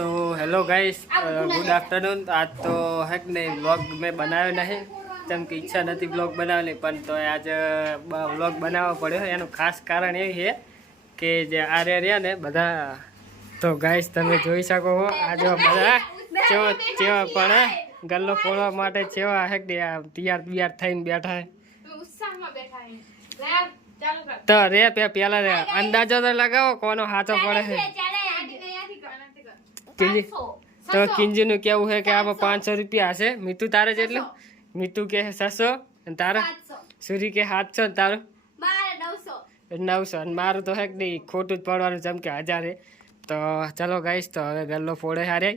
तो hello guys good afternoon. आज तो है कि नहीं व्लॉग में बनाव्यो नहीं केम कि ઈચ્છા નથી વ્લોગ બનાવવાની, પણ તો आज વ્લોગ બનાવવો પડ્યો। એનું ખાસ કારણ એ છે કે જે આ રહ્યા ને બધા, તો ગાઈસ તમે જોઈ શકો છો આ જો બધા ચેવા પણ ગલ્લો ફોડવા માટે ચેવા હે કે તૈયાર થઈને બેઠા હે ઉત્સાહમાં બેઠા હે। તો રે પેલા રે અંદાજો તો લગાવો કોનો હાથો પડે છે। તો કિંજુ નું કેવું है कि आप 500 रुपया हसे। मीतू तारे जेटलू? मीतू के 600 અને તારા सूरी के 700 તારો મારે 900 અને મારું તો હે કે નહીં ખોટું જ પડવાનું જેમ કે 1000 હે। તો ચલો ગાઈસ તો હવે ગલ્લો ફોડે હારે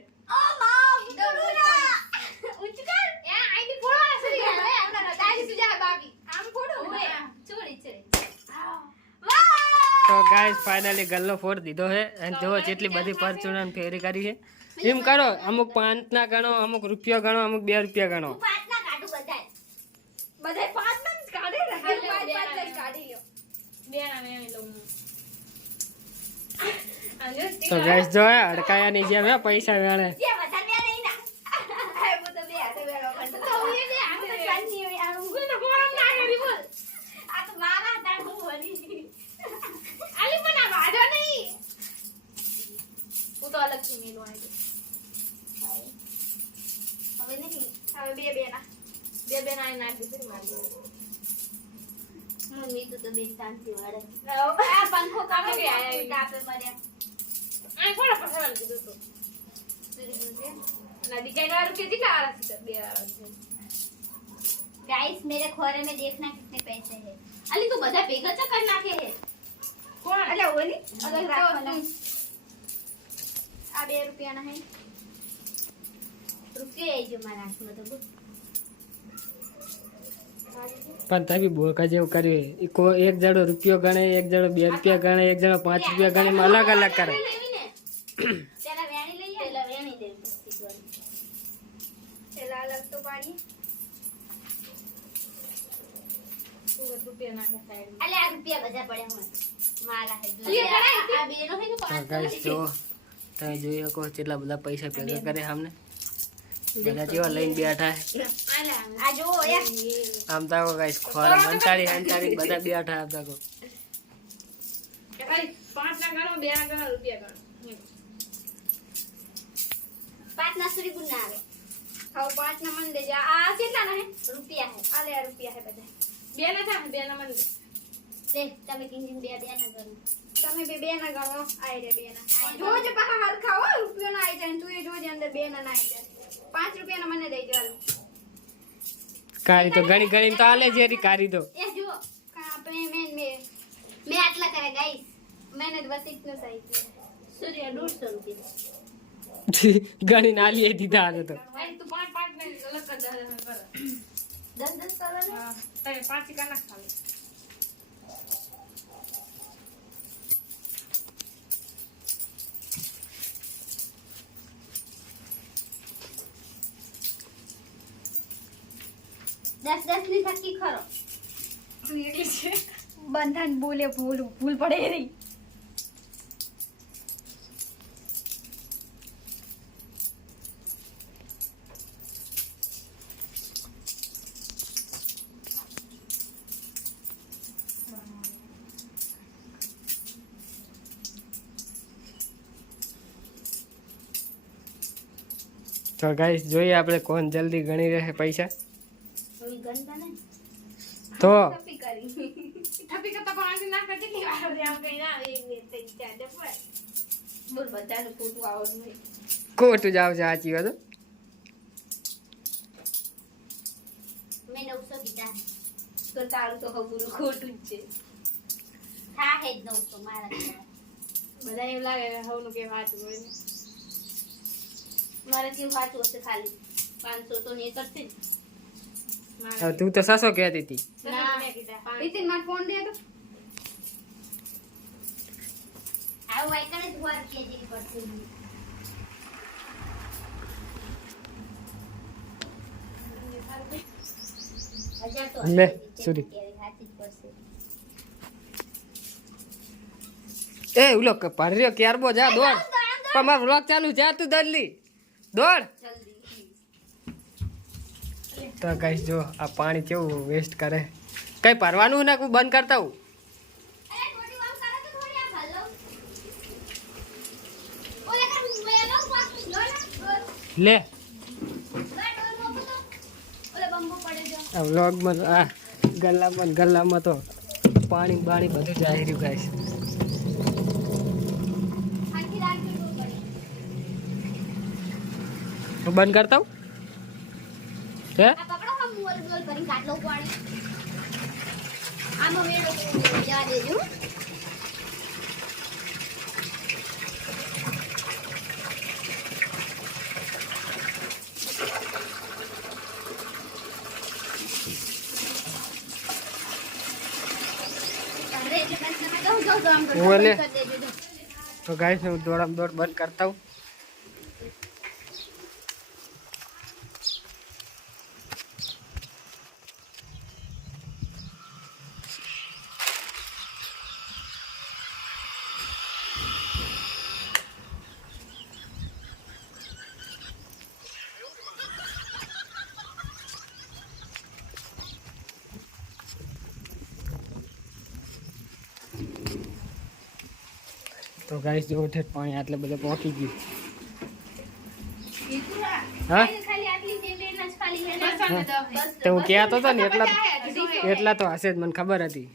तो गाइस फाइनली गल्लो फोड़ दीधो है। जो जेटली बधी परचून फेरी करी है एम करो। अमुक 5 ना गणो, अमुक रुपया गणो, अमुक 2 रुपया गणो। तो गाइस जो है अड़काया नहीं जेम है पैसा वेणे तो अलग से मिलो आए હવે નહીં હવે બે બેના આઈ નાખી ફરી મારી મમ્મી તો બે શાંતિ વાળે આ પંખો કામે કે આયા તાપે મર્યા આ કોણ પસાવલ કીધું તો ना डिजाइनर के दिखा रहा था दे रहा था। गाइस मेरे खोरे में देखना कितने पैसे हैं। अली तू बधा बेगा च कर नाखे है कोण अले ओली अलग રાખવાના આ 2 રૂપિયા ના હે રૂપિયા એ જો મારા હાથમાં તો પણ તभी બોકા જેવું કર્યું કો એક જણો રૂપિયો ગણે, એક જણો 2 રૂપિયા ગણે, એક જણો 5 રૂપિયા ગણે, અલગ અલગ કરે। તેલા વેણી લઈએ તેલા વેણી દે તેલા અલગ તો પાડી રૂપિયા નાખે સાઈડ અલે આ રૂપિયા બધા પડ્યા હોય મારા હે આ બેનો હે તો 5 ગાઈસ જો તમે જોઈ શકો કેટલા બધા પૈસા ભેગા કરે हमने બધા જેવા લઈને બેઠા હે। આ જો આમ તાકો ગાઈસ ખોર મંતાળી હંતાળી બધા બેઠા આમ તાકો કે ભાઈ 5 ના ગણો 2 ના ગણો રૂપિયા ગણો 5 ના સુરી ગુણ ના આવે હવે 5 ના મન દે જા આ કેટલા ના હે રૂપિયા હે આલે આ રૂપિયા હે બધા 2 ના થા 2 ના મન દે તમે કિંજિન 2 ના ગણો તમે બે ના ગણો આઈ રે 2 ના જોજે પાહા હરખા હો રૂપિયો ના આઈ જાય તું એ જોજે અંદર 2 ના ના આઈ જાય 5 રૂપિયા ના મને દઈ દેવાલો કારી તો ઘણી ઘણી તો આલે જેરી કારી તો એ જો આપણે મેં આટલા કરે ગાઈસ મેને બસ ઇતનો સહી કિયા સૂર્ય 150 રૂપિયા ઘણી નાલી દીધા આને તો અરે તું 5 ને અલગ કર 10 કરો ને હા તે 5 કા ના ખાલી दस ની થકી ખરો બંધન બોલે ભૂલ પડે રહી। તો ગાઈસ જોઈએ આપણે કોણ જલ્દી ગણી રહે પૈસા ગણતા ને તો થપી કરતા પણ આની ના કેટલી વાર રે આમ કઈ ના 1 2 3 4 બોલ બધાનું ફોટો આવડું હે કોટ જાવ સાચી વાત મેં 900 કીધા તો તારું તો હબુરું ખોટું જ છે હા હે 900 મારા બધા એવું લાગે હવનું કે વાંચું હોય ને મારે કેવું વાંચું હશે ખાલી 500 તો ને કરતી તું તો 600 કહેતી હતી ના મેં કીધા ઇતિન માર ફોન દે તો આ વાય કરે દુઆ કે જેવી પડતી લે સુરી એ ઉલો પાડ્યો ક્યારબો જા દોડ પણ મારો વ્લોગ ચાલુ જા તું દલ્લી દોડ. તો ગાઈસ જો આ પાણી કેવું વેસ્ટ કરે. કઈ ભરવાનું ને કોઈ બંધ કરતા હું. લે આ વ્લોગમાં આ ગલ્લામાં તો પાણી બાણી બધું જાય રહ્યું ગાઈસ. હું બંધ કરતા હું હે તો ગાઈસ હું દોડ બંધ કરતા હું. તો ગાઈસ જો ઠેઠ પાણી આટલે બધે પહોંચી ગયું. હા તો હું કહેતો હતો ને એટલા તો હશે જ મને ખબર હતી.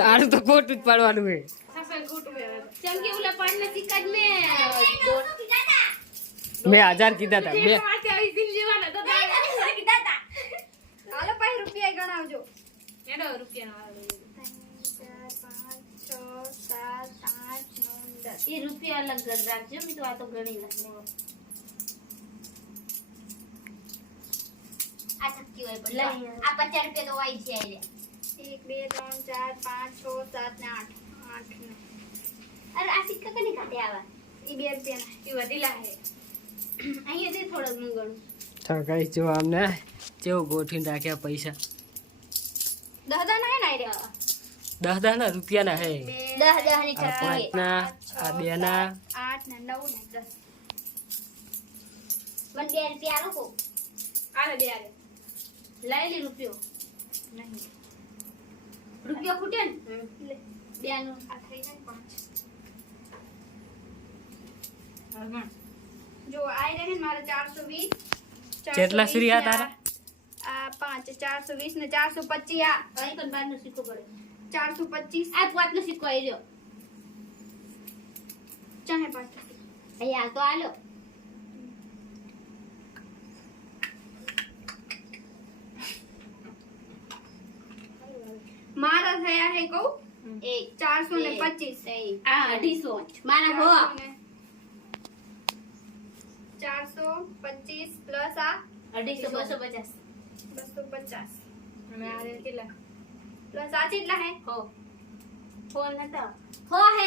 તારું તો ખોટું જ પાડવાનું છે. મેં 1000 કીધા હતા. રૂપિયા ગણાવજો. 5 6 7 8 9 10 એ રૂપિયા અલગ રાખજો. મેં તો આ તો ગણી નાખો. આ ચક્કી હોય પડે આ 50 રૂપિયા તો હોય છે. 1 2 3 4 5 6 7 8 8 અરે આ સિક્કા કને કાઢે આવા એ 2 રૂપિયા એ વધીલા હે. અહીંયા દે થોડું મંગળું. તો ગાઈસ જો આમને કેવું ગોઠવીને રાખ્યા પૈસા. 10 ના હે ને રે 10 ના રૂપિયાના હે. 10 ની આ 5 ના આ 2 ના 8 ના 9 ના 10 મને 2 રૂપિયા આલો કો આલે 2 આલે લઈ લે રૂપિયો નહીં રૂપિયો ખૂટે ને લે 2 નું આ થઈ જાય 5 જો આઈ રહે મારે 420 કેટલા શ્રી આ તારા? આ 5 420 ને 425 આ અહીં પણ બાર નો સિક્કો પડે 425 આ 5 નો સિક્કો આવી રહ્યો ચાહે 5 અહીંયા તો આલો મારા થયા હે કહું 425 આ 250 મારા હો 425 પ્લસ આ 250 250 અને આ રે કેટલા પ્લસ આ કેટલા હે હો નતા હો હે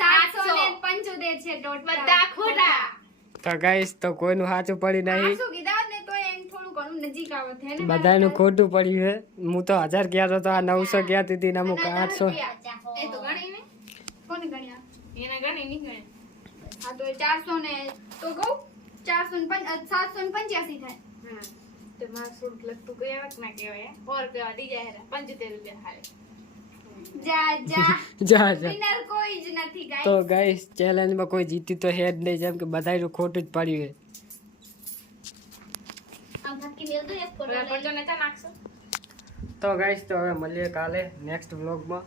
775 છે ડોટ બધા ખોટા. તો ગાઈસ તો કોઈનું સાચું પડી નહીં. શું કીધા ને તો એમ થોડું ઘણું નજીક આવત હે ને બધાનું ખોટું પડ્યું છે. હું તો 1000 કહેતો તો આ 900 કહેતી હતી ને અમુક 800. એ તો ગણી ને કોને ગણ્યા એને ગણી નહીં ગણે. હા તો 400 ને તો કહું 785 થાય. હા તો માર સુટ લગતું કયા ના કહેવાય 100 રૂપિયા દી જાય 75 રૂપિયા હાલે. જા વિનર કોઈ જ નથી ગાઈસ. તો ગાઈસ ચેલેન્જમાં કોઈ જીતી તો હે જ નહીં જેમ કે બધાનું ખોટું જ પડ્યું છે. આમ ફટકી મેલ દો એક ફોટો ને નાખશો. તો ગાઈસ તો હવે મળીએ કાલે નેક્સ્ટ વ્લોગમાં.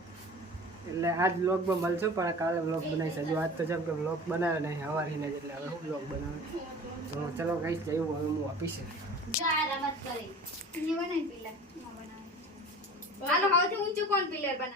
એટલે આજ વ્લોગમાં મળશું પણ કાલે વ્લોગ બનાવીશું. હજુ આજ તો જેમ કે વ્લોગ બનાવ્યો નહીં હવારીને જ એટલે હવે હું વ્લોગ બનાવે. તો ચલો ગાઈસ જવું હવે હું ઓફિસે. જો આ રમત કરી ને બનાવી પિલર ન બનાવે. હાલો હવેથી ઊંચું કોણ પિલર બનાવે.